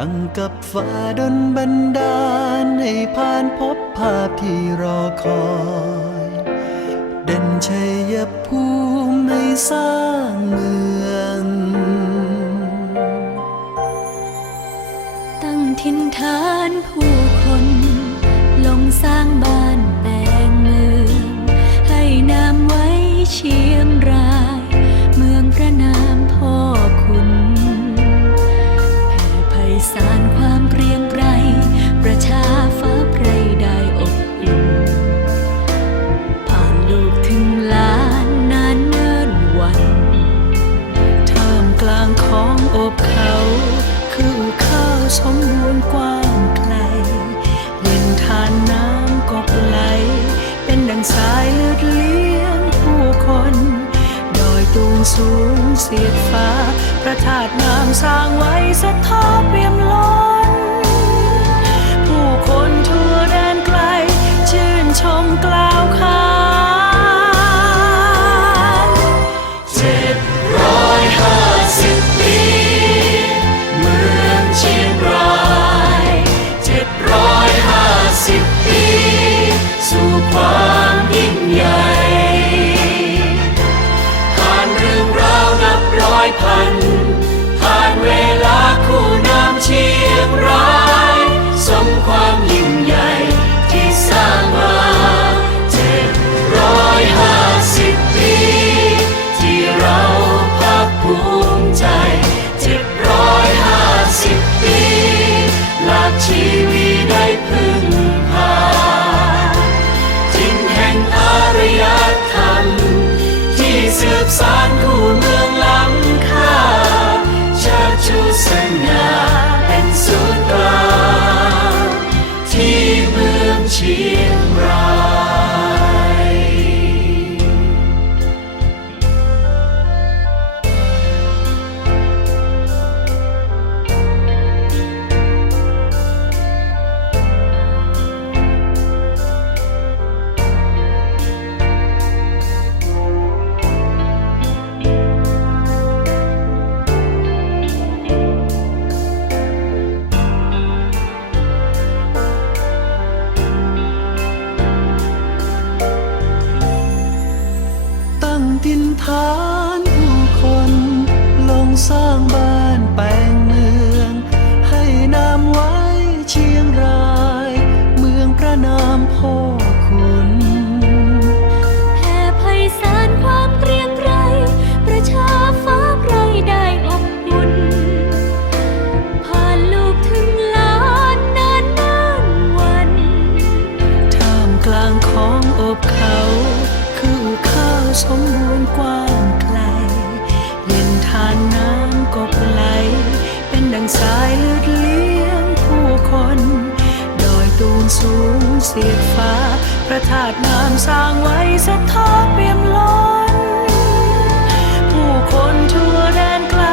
ดังกับฟ้าดนบันดาล ให้ผ่านพบภาพที่รอคอยเด่นชัยภูมิให้สร้างเมือง ตั้งทินฐานผู้คน ลงสร้างบ้านแปลงเมือง ให้น้ำไว้เชีย สมบูรณ์กว้างไกลเงินทานน้ำก็ไหล เป็นดังสายเลือดเลี้ยงผู้คน ดอยตุงสูงเสียดฟ้า พระธาตุงามสร้างไว้ Спасення. ดินฐานผู้คน ลงสร้างบ้านแปลงเมือง ให้นามไว้เชียงราย วนกว้างไกลเย็นทานน้ำกบไหล เป็นดังสายเลือดเลี้ยงผู้คน ดอยตูนสูงเสียดฟ้า พระธาตุงามสร้างไว้สักท้อเปี่ยมล้น ผู้คนทั่วแดนไกล